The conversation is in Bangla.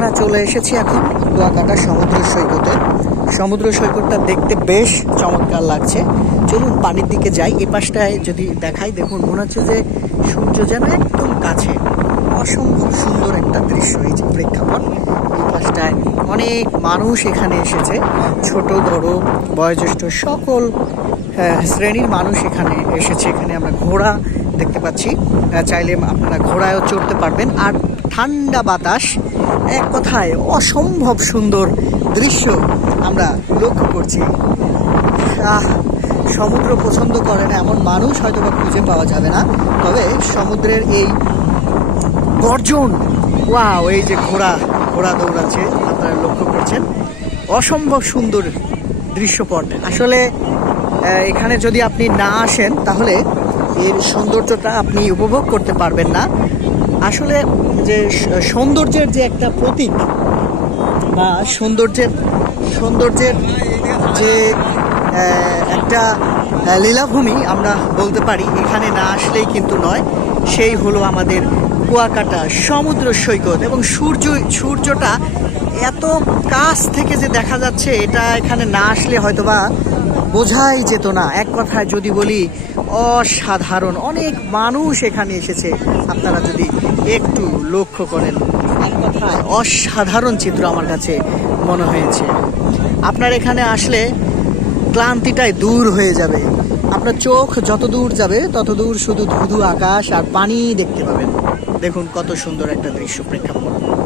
আমরা চলে এসেছি এখন কুয়াকাটা সমুদ্র সৈকতে। সমুদ্র সৈকতটা দেখতে বেশ চমৎকার লাগছে। চলুন পানির দিকে যাই। এ পাশটায় যদি দেখাই দেখুন মনে হচ্ছে যে সূর্য যেন একদম কাছে। অসম্ভব সুন্দর একটা দৃশ্য এই যে প্রেক্ষাপট। এই পাশটায় অনেক মানুষ এখানে এসেছে। ছোট বড় বয়োজ্যেষ্ঠ সকল আহ, শ্রেণির মানুষ এখানে এসেছে। এখানে আমরা ঘোড়া দেখতে পাচ্ছি। চাইলে আপনারা ঘোড়ায়ও চড়তে পারবেন। আর ঠান্ডা বাতাস এক কথায় অসম্ভব সুন্দর দৃশ্য আমরা লক্ষ্য করছি। আহ, সমুদ্র পছন্দ করে না এমন মানুষ হয়তো বা খুঁজে পাওয়া যাবে না। তবে সমুদ্রের এই গর্জন ওয়াও এই যে ঘোড়া ঘোড়া দৌড়াচ্ছে আপনারা লক্ষ্য করছেন। অসম্ভব সুন্দর দৃশ্যপট। আসলে এখানে যদি আপনি না আসেন তাহলে এর সৌন্দর্যটা আপনি উপভোগ করতে পারবেন না। আসলে যে সৌন্দর্যের যে একটা প্রতীক বা সৌন্দর্যের সৌন্দর্যের যে একটা লীলাভূমি আমরা বলতে পারি, এখানে না আসলেই কিন্তু নয়। সেই হলো আমাদের কুয়াকাটা সমুদ্র সৈকত এবং সূর্য, সূর্যটা এত কাছ থেকে যে দেখা যাচ্ছে, এটা এখানে না আসলে হয়তোবা বোঝাই যেত না। এক কথায় যদি বলি, অসাধারণ। অনেক মানুষ এখানে এসেছে। আপনারা যদি একটু লক্ষ্য করেন, এক কথায় অসাধারণ চিত্র আমার কাছে মনে হয়েছে। আপনার এখানে আসলে ক্লান্তিটাই দূর হয়ে যাবে। আপনার চোখ যত দূর যাবে, তত দূর শুধু ধুধু আকাশ আর পানি দেখতে পাবেন। দেখুন কত সুন্দর একটা দৃশ্য প্রেক্ষাপট।